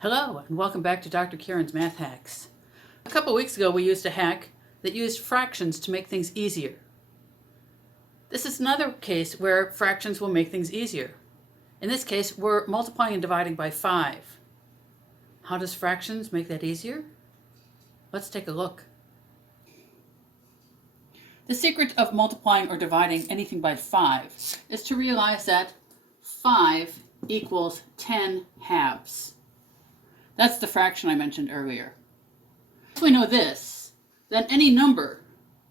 Hello, and welcome back to Dr. Karen's Math Hacks. A couple weeks ago, we used a hack that used fractions to make things easier. This is another case where fractions will make things easier. In this case, we're multiplying and dividing by 5. How does fractions make that easier? Let's take a look. The secret of multiplying or dividing anything by 5 is to realize that 5 equals 10 halves. That's the fraction I mentioned earlier. If we know this, then any number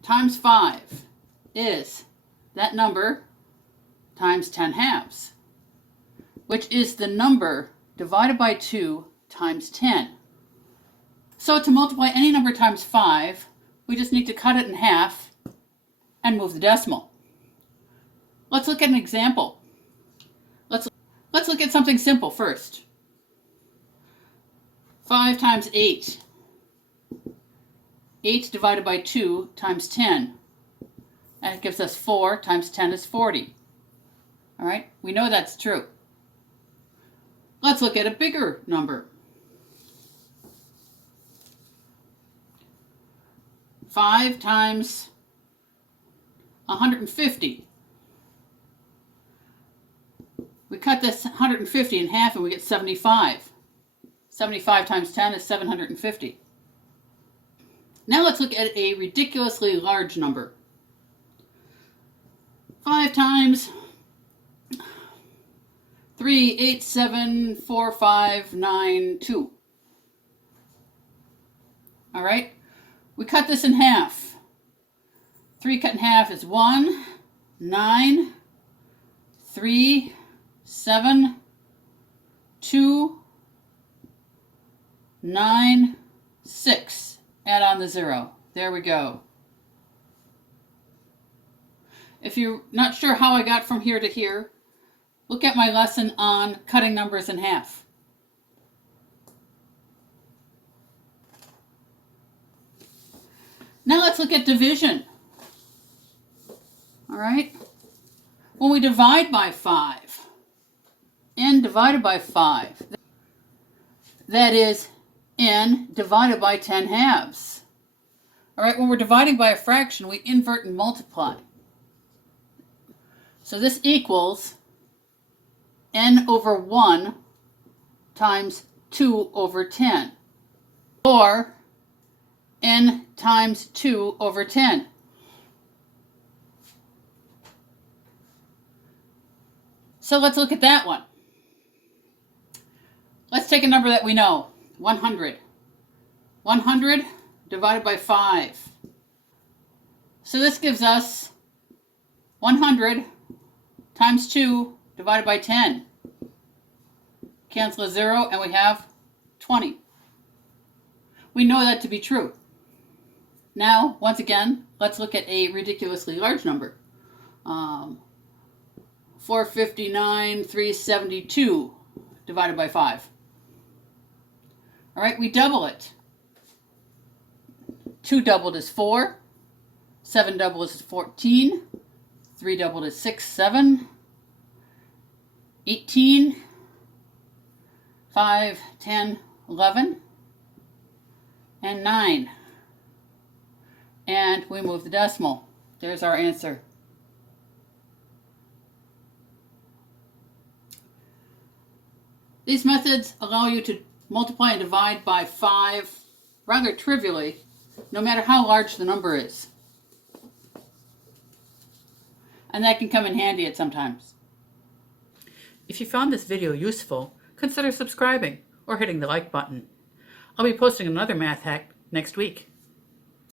times 5 is that number times 10 halves, which is the number divided by 2 times 10. So to multiply any number times 5, we just need to cut it in half and move the decimal. Let's look at an example. Let's look at something simple first. 5 times 8. 8 divided by 2 times 10. That gives us 4 times 10 is 40. All right, we know that's true. Let's look at a bigger number. 5 times 150. We cut this 150 in half and we get 75. 75 times 10 is 750. Now let's look at a ridiculously large number. 5 times 3, 8, 7, 4, 5, 9, 2. All right, we cut this in half. 3 cut in half is 1, 9, 3, 7, 2, 9, 6. Add on the 0. There we go. If you're not sure how I got from here to here, look at my lesson on cutting numbers in half. Now let's look at division. All right. When we divide by 5, n divided by 5, that is n divided by 10 halves. All right, when we're dividing by a fraction, we invert and multiply. So this equals n over 1 times 2 over 10, or n times 2 over 10. So let's look at that one. Let's take a number that we know, 100. 100 divided by 5. So this gives us 100 times 2 divided by 10. Cancel a 0 and we have 20. We know that to be true. Now, once again, let's look at a ridiculously large number. 459, 372 divided by 5. All right, we double it. 2 doubled is 4. 7 doubled is 14. 3 doubled is 6, 7. 18. 5, 10, 11. And 9. And we move the decimal. There's our answer. These methods allow you to multiply and divide by 5 rather trivially, no matter how large the number is. And that can come in handy at sometimes. If you found this video useful, consider subscribing or hitting the like button. I'll be posting another math hack next week.